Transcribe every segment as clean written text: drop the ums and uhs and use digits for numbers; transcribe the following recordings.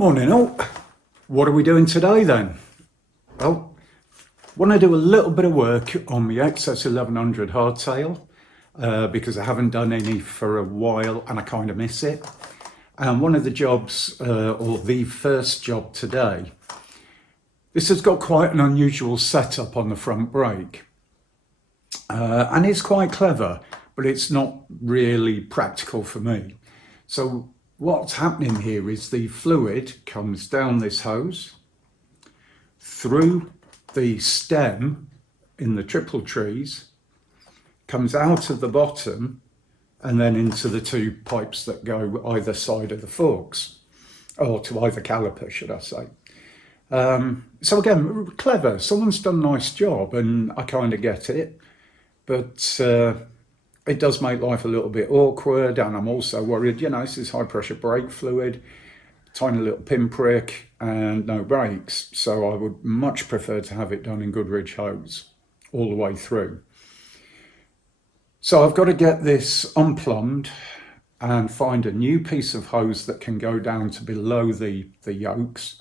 Morning all. What are we doing today then? Well, want to do a little bit of work on the InXS 1100 hardtail because I haven't done any for a while and I kind of miss it. And one of the jobs, or the first job today, this has got quite an unusual setup on the front brake. And it's quite clever, but it's not really practical for me. So what's happening here is the fluid comes down this hose, through the stem in the triple trees, comes out of the bottom, and then into the two pipes that go either side of the forks, or to either caliper, should I say. So again, clever. Someone's done a nice job, and I kind of get it, but it does make life a little bit awkward, and I'm also worried, you know, this is high pressure brake fluid, tiny little pinprick and no brakes. So I would much prefer to have it done in Goodrich hose all the way through. So I've got to get this unplumbed and find a new piece of hose that can go down to below the yokes,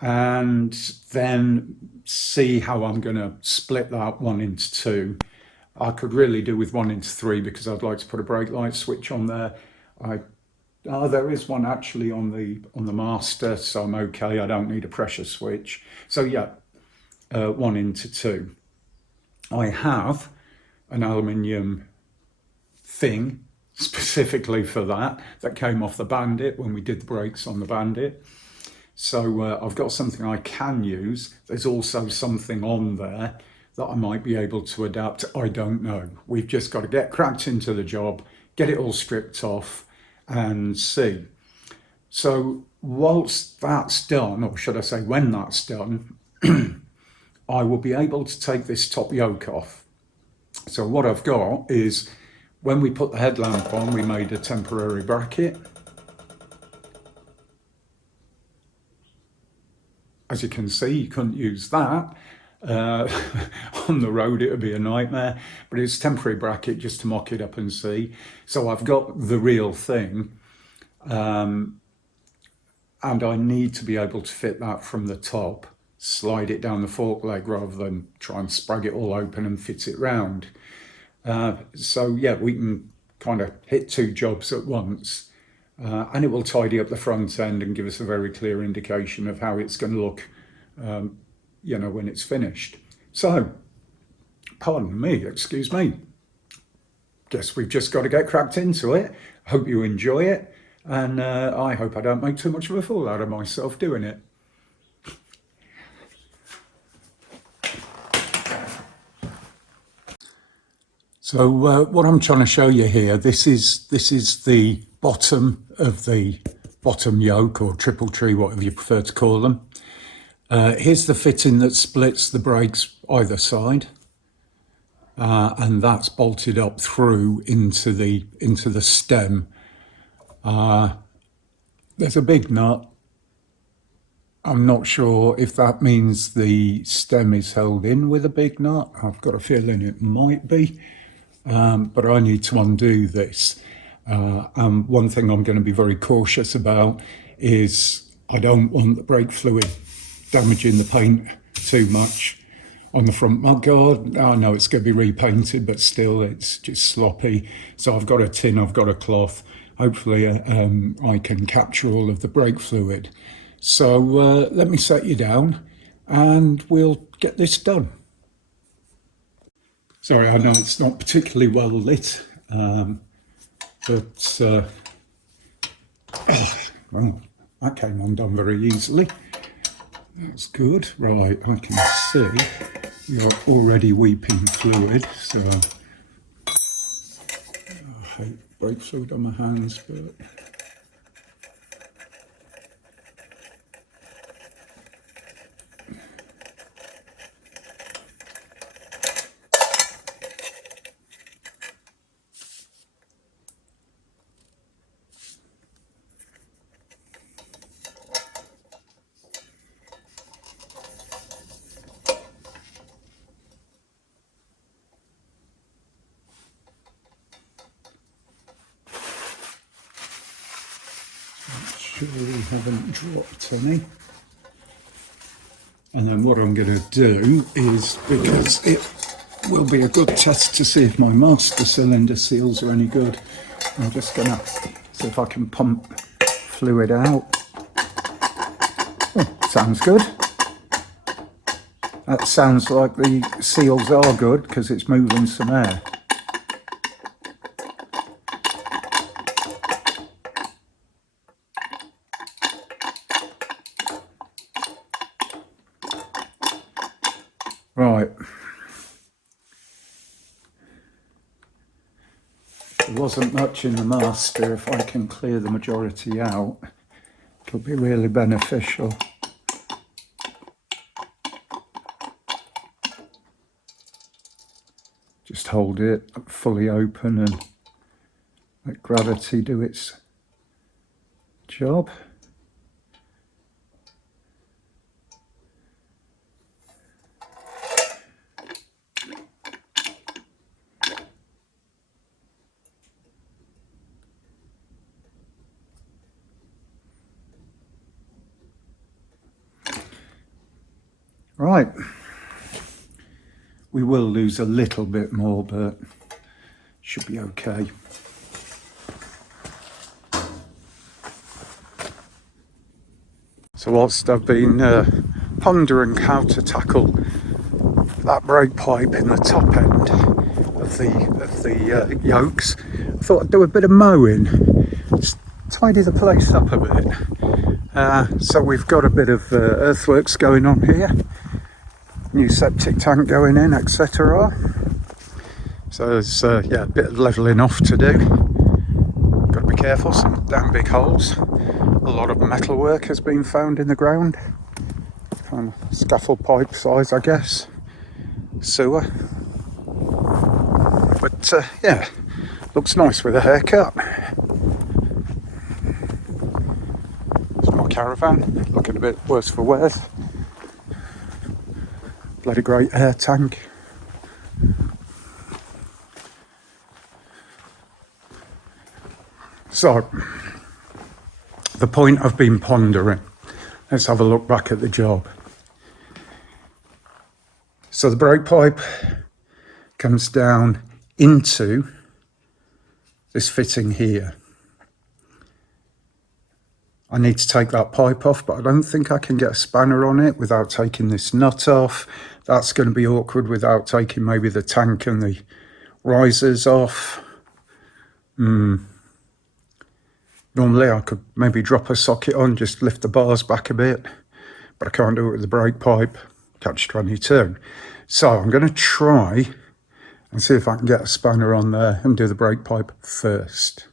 and then see how I'm going to split that one into two. I could really do with 1 into 3 because I'd like to put a brake light switch on there. There is one actually on the master, so I'm okay. I don't need a pressure switch. So yeah, 1 into 2. I have an aluminium thing specifically for that came off the Bandit when we did the brakes on the Bandit. So I've got something I can use. There's also something on there that I might be able to adapt. I don't know. We've just got to get cracked into the job, get it all stripped off and see. So whilst that's done, or should I say when that's done, I will be able to take this top yoke off. So what I've got is, when we put the headlamp on, we made a temporary bracket. As you can see, you couldn't use that. On the road it would be a nightmare, but it's a temporary bracket just to mock it up and see. So I've got the real thing, and I need to be able to fit that from the top, slide it down the fork leg rather than try and sprag it all open and fit it round. So yeah, we can kind of hit 2 jobs at once, and it will tidy up the front end and give us a very clear indication of how it's going to look you know, when it's finished. So, pardon me, excuse me. Guess we've just got to get cracked into it. Hope you enjoy it, and I hope I don't make too much of a fool out of myself doing it. So what I'm trying to show you here, this is the bottom of the bottom yoke, or triple tree, whatever you prefer to call them. Here's the fitting that splits the brakes either side, and that's bolted up through into the stem. There's a big nut. I'm not sure if that means the stem is held in with a big nut. I've got a feeling it might be, but I need to undo this. And one thing I'm going to be very cautious about is I don't want the brake fluid damaging the paint too much on the front mudguard. I know it's going to be repainted, but still it's just sloppy. So I've got a tin, I've got a cloth. Hopefully I can capture all of the brake fluid. So let me set you down and we'll get this done. Sorry, I know it's not particularly well lit, but well, that came undone very easily. That's good. Right, I can see you're already weeping fluid, so I hate brake fluid on my hands, but sure we haven't dropped any. And then what I'm going to do is, because it will be a good test to see if my master cylinder seals are any good, I'm just going to see if I can pump fluid out. Oh, sounds good. That sounds like the seals are good because it's moving some air. Right. There wasn't much in the master. If I can clear the majority out, it'll be really beneficial. Just hold it fully open and let gravity do its job. Right, we will lose a little bit more, but should be okay. So whilst I've been pondering how to tackle that brake pipe in the top end of the yokes, I thought I'd do a bit of mowing, just tidy the place up a bit. So we've got a bit of earthworks going on here. New septic tank going in, etc. So there's yeah, a bit of levelling off to do. Got to be careful, some damn big holes. A lot of metal work has been found in the ground. Kind of scaffold pipe size, I guess. Sewer. But yeah, looks nice with a haircut. It's my caravan, looking a bit worse for wear. Bloody great air tank. So, the point I've been pondering, let's have a look back at the job. So the brake pipe comes down into this fitting here. I need to take that pipe off, but I don't think I can get a spanner on it without taking this nut off. That's going to be awkward without taking maybe the tank and the risers off. Normally I could maybe drop a socket on, just lift the bars back a bit, but I can't do it with the brake pipe, catch-22. So I'm going to try and see if I can get a spanner on there and do the brake pipe first.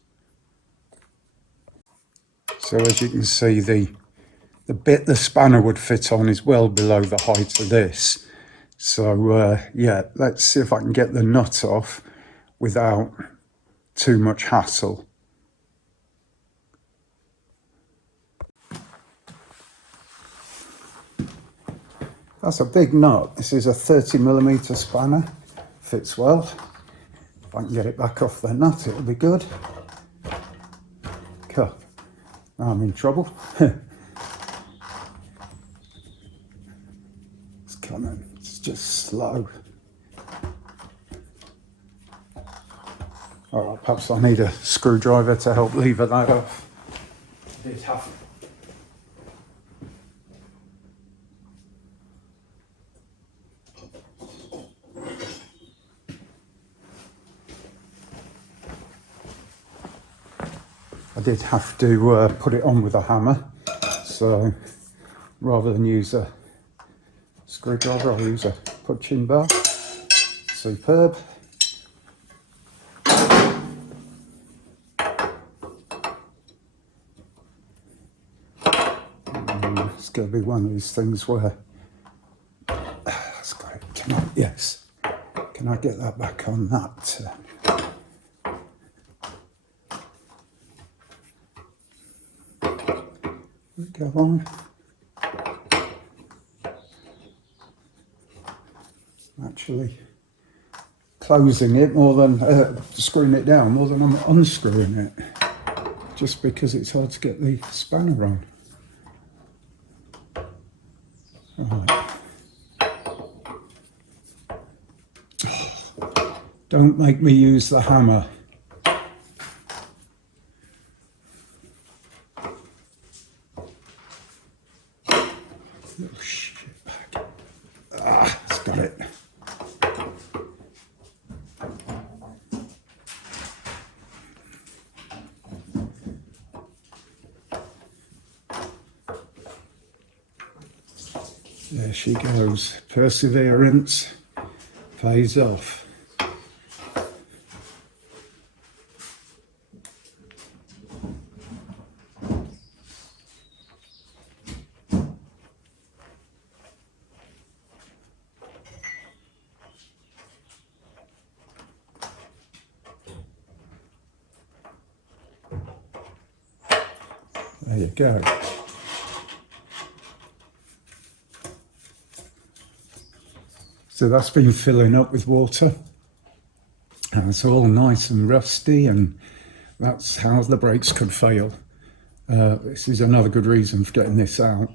So as you can see, the bit the spanner would fit on is well below the height of this. So yeah, let's see if I can get the nut off without too much hassle. That's a big nut. This is a 30mm spanner. Fits well. If I can get it back off the nut, it'll be good. Okay. Now I'm in trouble. It's coming. It's just slow. Alright, perhaps I need a screwdriver to help lever that off. It's tough. I did have to put it on with a hammer, so rather than use a screwdriver, I'll use a punching bar. Superb. It's going to be one of these things where that's great. Yes, can I get that back on that? Go on. Actually closing it more than screwing it down, more than I'm unscrewing it. just because it's hard to get the spanner on. Right. Don't make me use the hammer. Oh, shit back. Ah, it's got it. There she goes. Perseverance pays off. There you go. So that's been filling up with water. And it's all nice and rusty, and that's how the brakes could fail. This is another good reason for getting this out.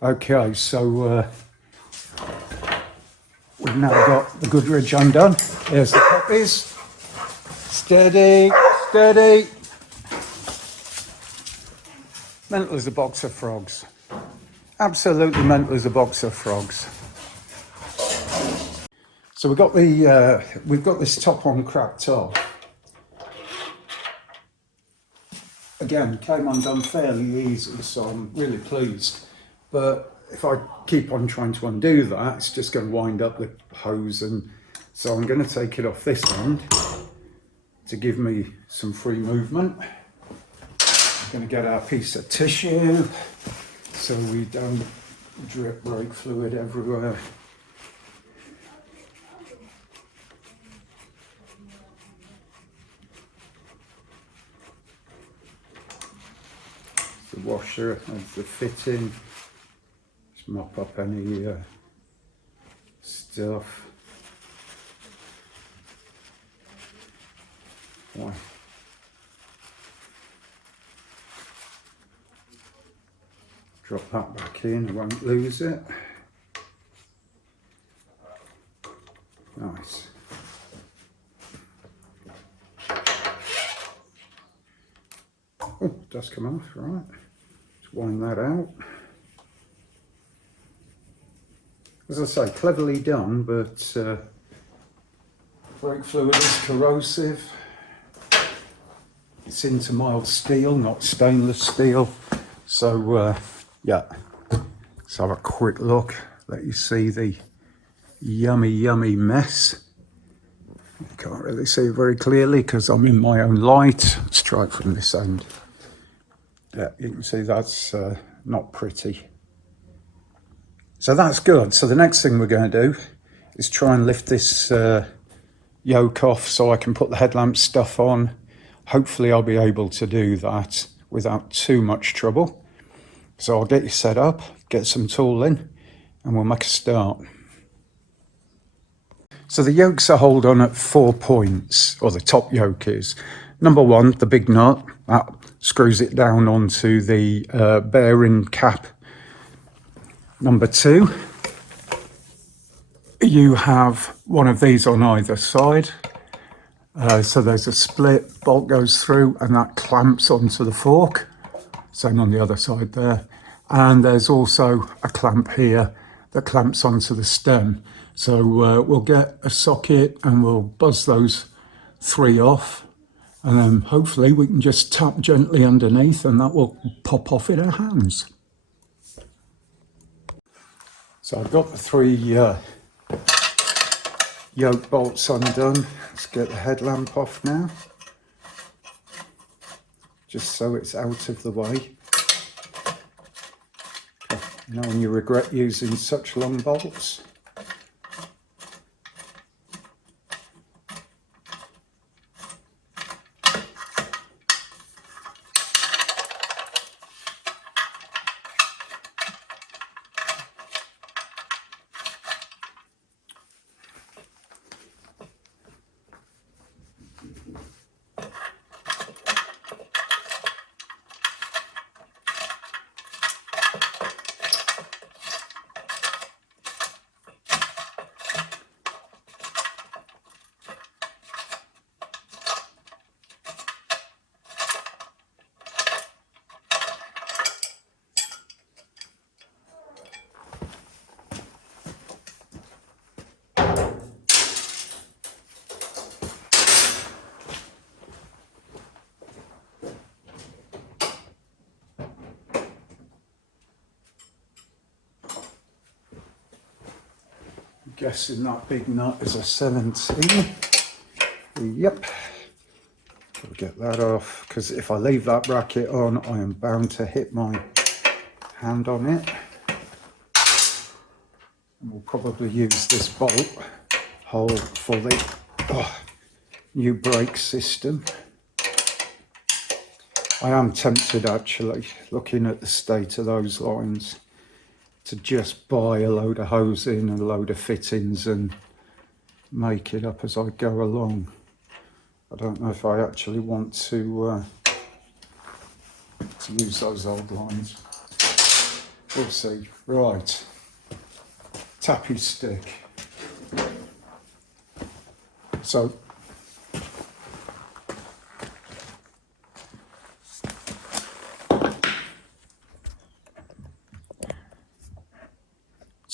Okay, so we've now got the Goodrich undone. There's the puppies. Steady, steady. Mental as a box of frogs. Absolutely mental as a box of frogs. So we've got this top on cracked off. Again, came undone fairly easily, so I'm really pleased. But if I keep on trying to undo that, it's just going to wind up the hose, and so I'm going to take it off this end to give me some free movement. I'm going to get our piece of tissue so we don't drip brake fluid everywhere. The washer of the fitting. Just mop up any stuff. Why? Drop that back in, I won't lose it. Nice. Oh, it does come off, right. Just wind that out. As I say, cleverly done, but brake fluid is corrosive. It's into mild steel, not stainless steel. So, yeah, let's have a quick look. Let you see the yummy, yummy mess. You can't really see it very clearly because I'm in my own light. Let's try it from this end. Yeah, you can see that's not pretty. So that's good. So the next thing we're going to do is try and lift this yoke off so I can put the headlamp stuff on. Hopefully I'll be able to do that without too much trouble. So I'll get you set up, get some tooling, and we'll make a start. So the yokes are held on at 4 points, or the top yoke is. Number one, the big nut, that screws it down onto the bearing cap. Number two, you have one of these on either side. So there's a split, bolt goes through, and that clamps onto the fork. Same on the other side there. And there's also a clamp here that clamps onto the stem. So we'll get a socket and we'll buzz those 3 off. And then hopefully we can just tap gently underneath and that will pop off in our hands. So I've got the 3 yoke bolts undone. Let's get the headlamp off now. Just so it's out of the way. You know when you regret using such long bolts. guessing that big nut is a 17. Yep. I'll get that off, because if I leave that bracket on, I am bound to hit my hand on it. And we'll probably use this bolt hole for the new brake system. I am tempted, actually, looking at the state of those lines, to just buy a load of hosing and a load of fittings and make it up as I go along. I don't know if I actually want to use those old lines. We'll see. Right, tappy stick. So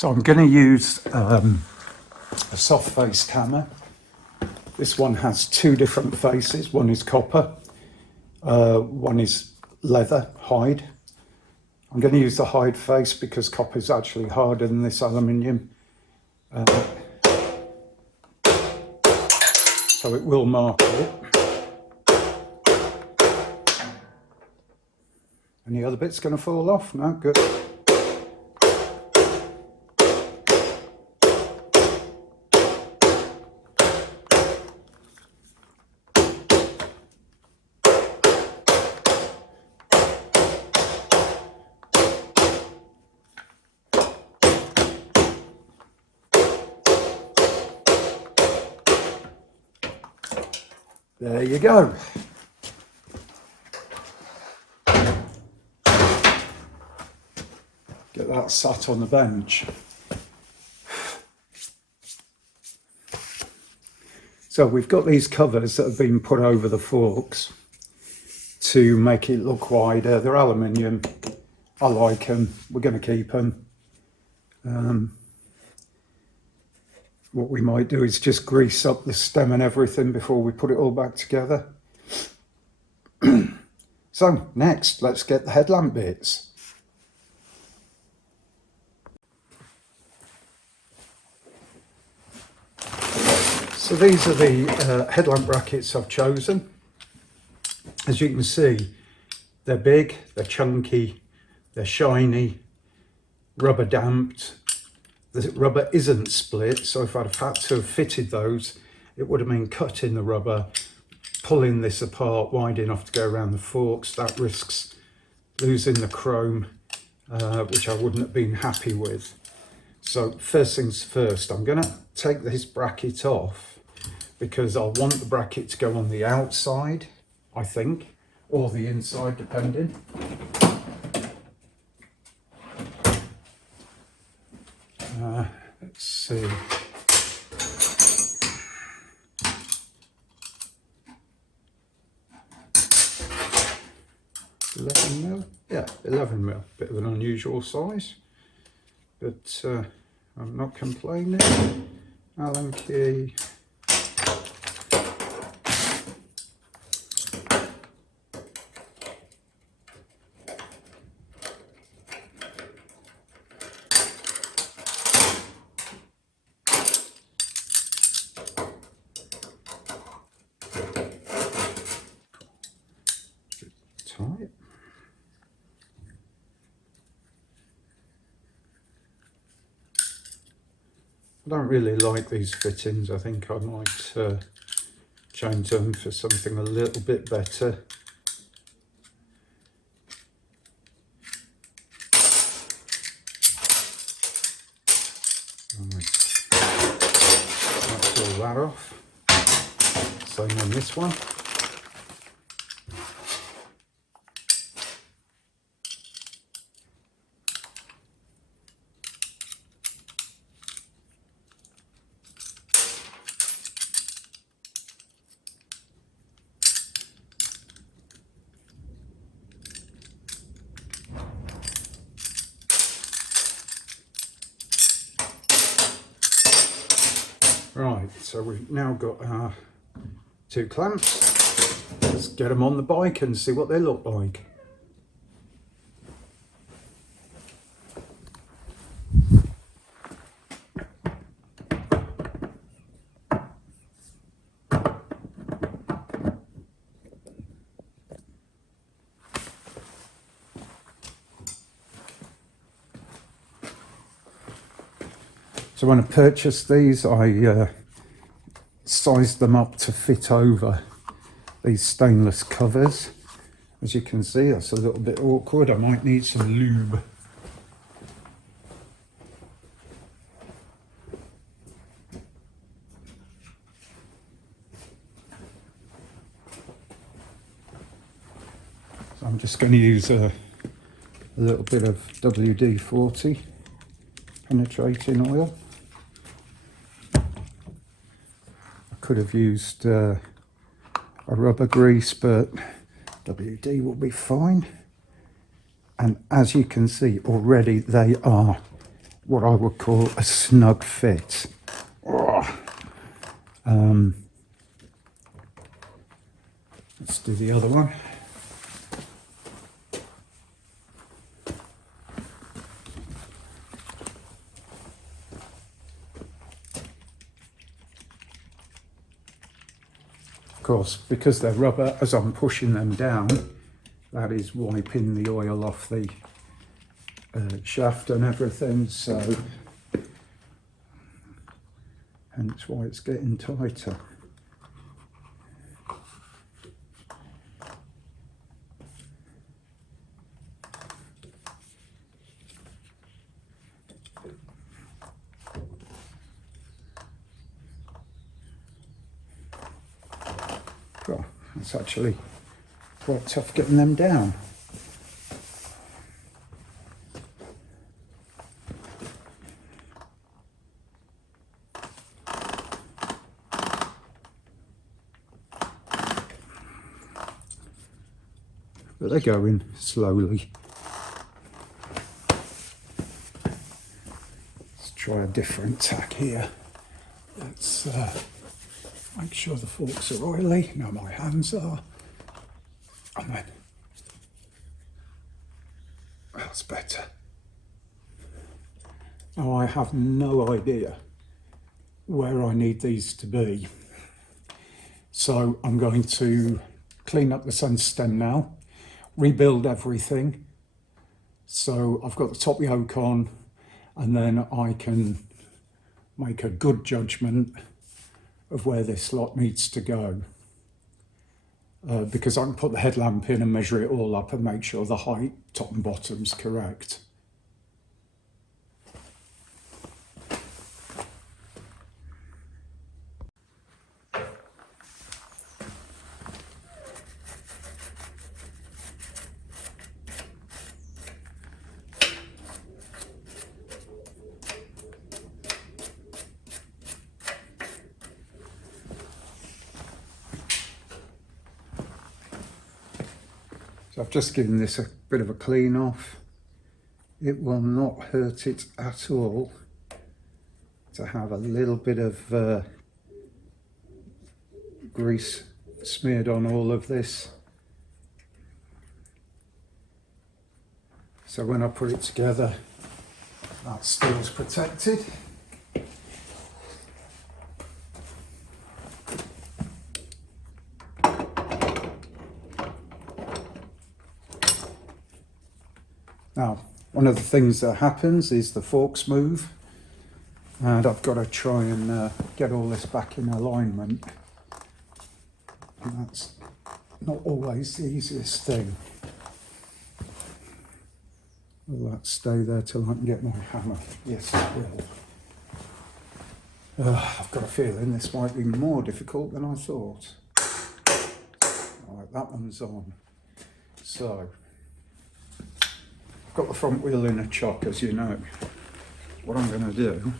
I'm going to use a soft face camera. This one has two different faces. One is copper, one is leather, hide. I'm going to use the hide face because copper is actually harder than this aluminium. So it will mark it. Any other bits going to fall off? No, good. There you go. Get that sat on the bench. So we've got these covers that have been put over the forks to make it look wider. They're aluminium. I like them. We're going to keep them. What we might do is just grease up the stem and everything before we put it all back together. So next, let's get the headlamp bits. So these are the headlamp brackets I've chosen. As you can see, they're big, they're chunky, they're shiny, rubber damped. The rubber isn't split, so if I'd have had to have fitted those, it would have been cutting the rubber, pulling this apart wide enough to go around the forks. That risks losing the chrome, which I wouldn't have been happy with. So first things first, I'm going to take this bracket off because I want the bracket to go on the outside, I think, or the inside, depending. Let's see. $11mm? Yeah, 11mm. Bit of an unusual size, but I'm not complaining. Allen key. Tight. I don't really like these fittings. I think I might change them for something a little bit better. Right. That's all that off. Same on this one. Right, so we've now got our two clamps. Let's get them on the bike and see what they look like. So when I purchased these, I sized them up to fit over these stainless covers. As you can see, that's a little bit awkward. I might need some lube. So I'm just going to use a little bit of WD-40 penetrating oil. I could have used a rubber grease, but WD will be fine. And as you can see already, they are what I would call a snug fit. Let's do the other one. Of course, because they're rubber, as I'm pushing them down, that is wiping the oil off the shaft and everything, so hence why it's getting tighter. Well, it's actually quite tough getting them down. But they're going slowly. Let's try a different tack here. Let's make sure the forks are oily. No, my hands are. And then that's better. Now I have no idea where I need these to be. So I'm going to clean up the sun stem now, rebuild everything. So I've got the top yoke on, and then I can make a good judgment of where this lot needs to go. Because I can put the headlamp in and measure it all up and make sure the height, top and bottom's correct. So I've just given this a bit of a clean off. It will not hurt it at all to have a little bit of grease smeared on all of this. So when I put it together, that steel's protected. Now, one of the things that happens is the forks move, and I've got to try and get all this back in alignment, and that's not always the easiest thing. Will that stay there till I can get my hammer? Yes, it will. I've got a feeling this might be more difficult than I thought. Right, that one's on. So, got the front wheel in a chock, as you know. What I'm going to do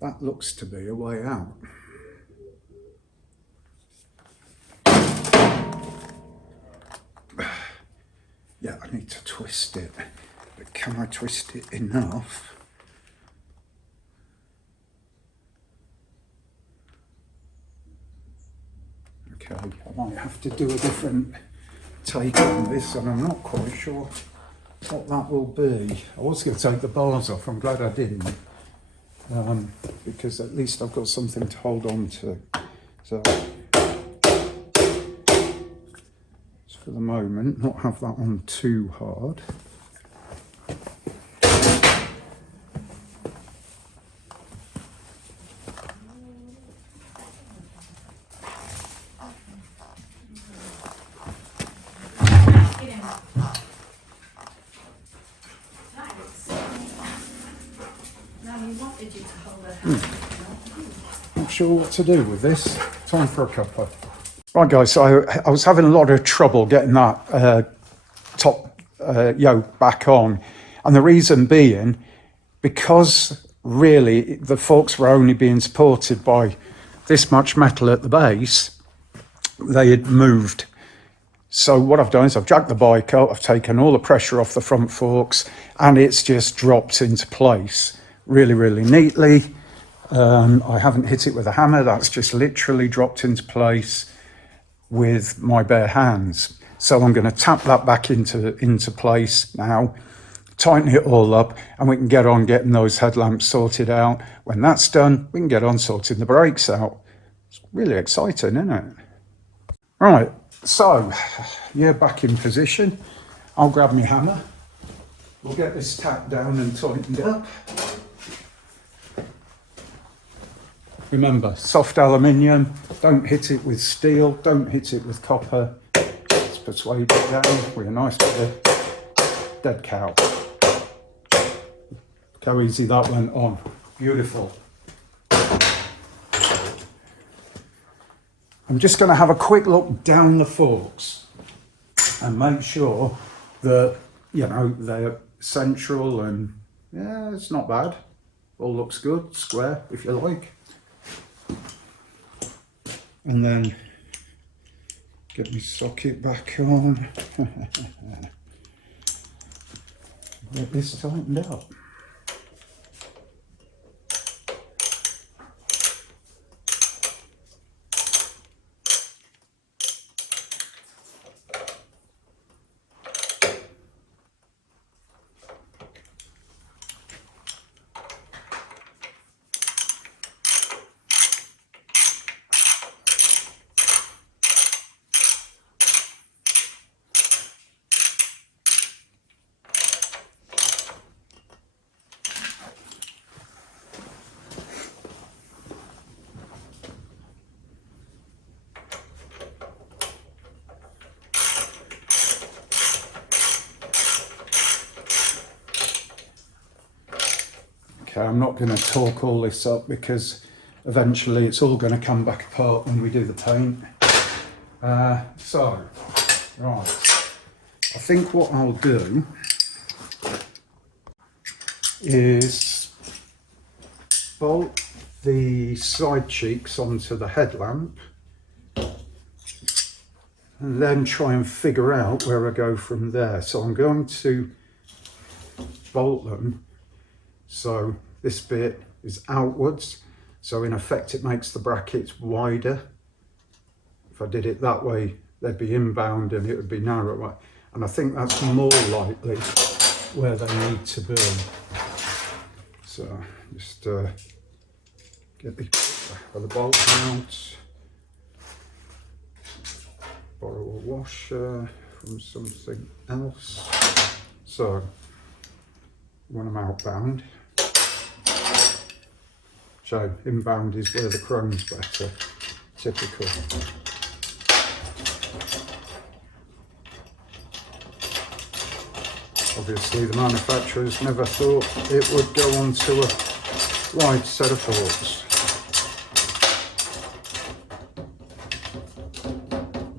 that looks to be a way out. Yeah, I need to twist it, but can I twist it enough? Okay, I might have to do a different take on this, and I'm not quite sure what that will be. I was going to take the bars off. I'm glad I didn't, because at least I've got something to hold on to. So for the moment, not have that on too hard. Not sure what to do with this. Time for a cuppa. Right guys, so I was having a lot of trouble getting that top yoke back on, and the reason being because really the forks were only being supported by this much metal at the base. They had moved. So what I've done is I've jacked the bike up, I've taken all the pressure off the front forks, and it's just dropped into place really, really neatly. I haven't hit it with a hammer, that's just literally dropped into place with my bare hands. So I'm going to tap that back into place now, tighten it all up, and we can get on getting those headlamps sorted out. When that's done, we can get on sorting the brakes out. It's really exciting, isn't it? Right, so you're back in position. I'll grab my hammer. We'll get this tacked down and tightened up. Remember, soft aluminium, don't hit it with steel, don't hit it with copper. Let's persuade it down with a nice bit of dead cow. Look how easy that went on. Beautiful. I'm just going to have a quick look down the forks and make sure that, you know, they're central and yeah, it's not bad. All looks good, square if you like. And then get my socket back on. Get this tightened up. Okay, I'm not going to torque all this up because eventually it's all going to come back apart when we do the paint. Right, I think what I'll do is bolt the side cheeks onto the headlamp and then try and figure out where I go from there. So I'm going to bolt them so this bit is outwards, so in effect it makes the brackets wider. If I did it that way, they'd be inbound and it would be narrower, and I think that's more likely where they need to be. So just get the bolt out, borrow a washer from something else. So when I'm outbound, so inbound is where the chrome's better, typical. Obviously the manufacturers never thought it would go onto a wide set of forks.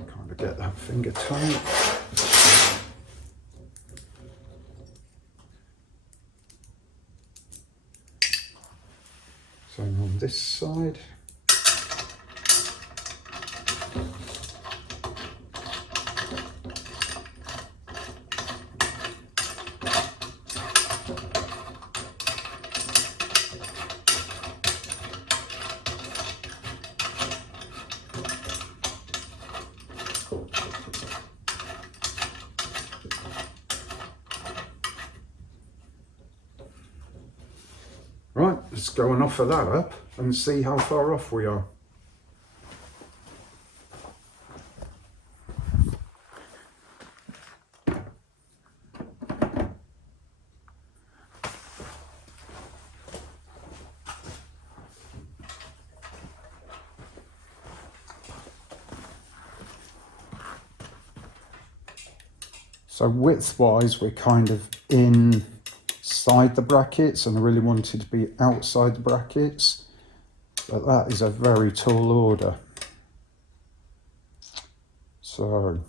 Kind of get that finger tight. So on this side. Right, let's go and offer that up and see how far off we are. So width-wise, we're kind of inside the brackets, and I really wanted to be outside the brackets, but that is a very tall order. So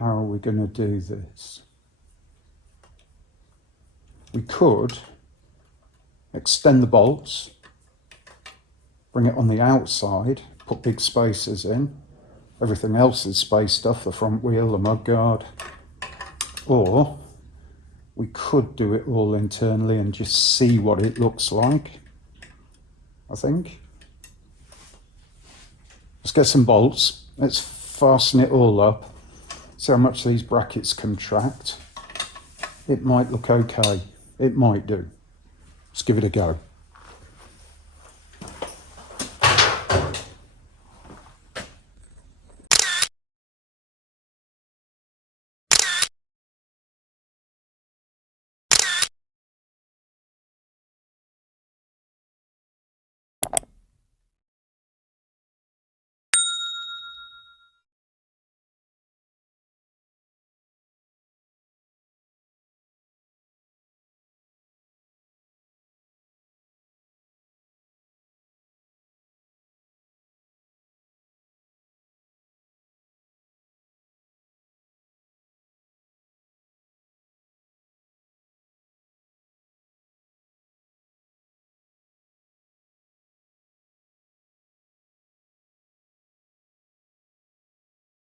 how are we going to do this? We could extend the bolts, bring it on the outside, put big spacers in. Everything else is spaced off, the front wheel, the mudguard. Or we could do it all internally and just see what it looks like, I think. Let's get some bolts. Let's fasten it all up. See how much these brackets contract. It might look okay. It might do. Let's give it a go.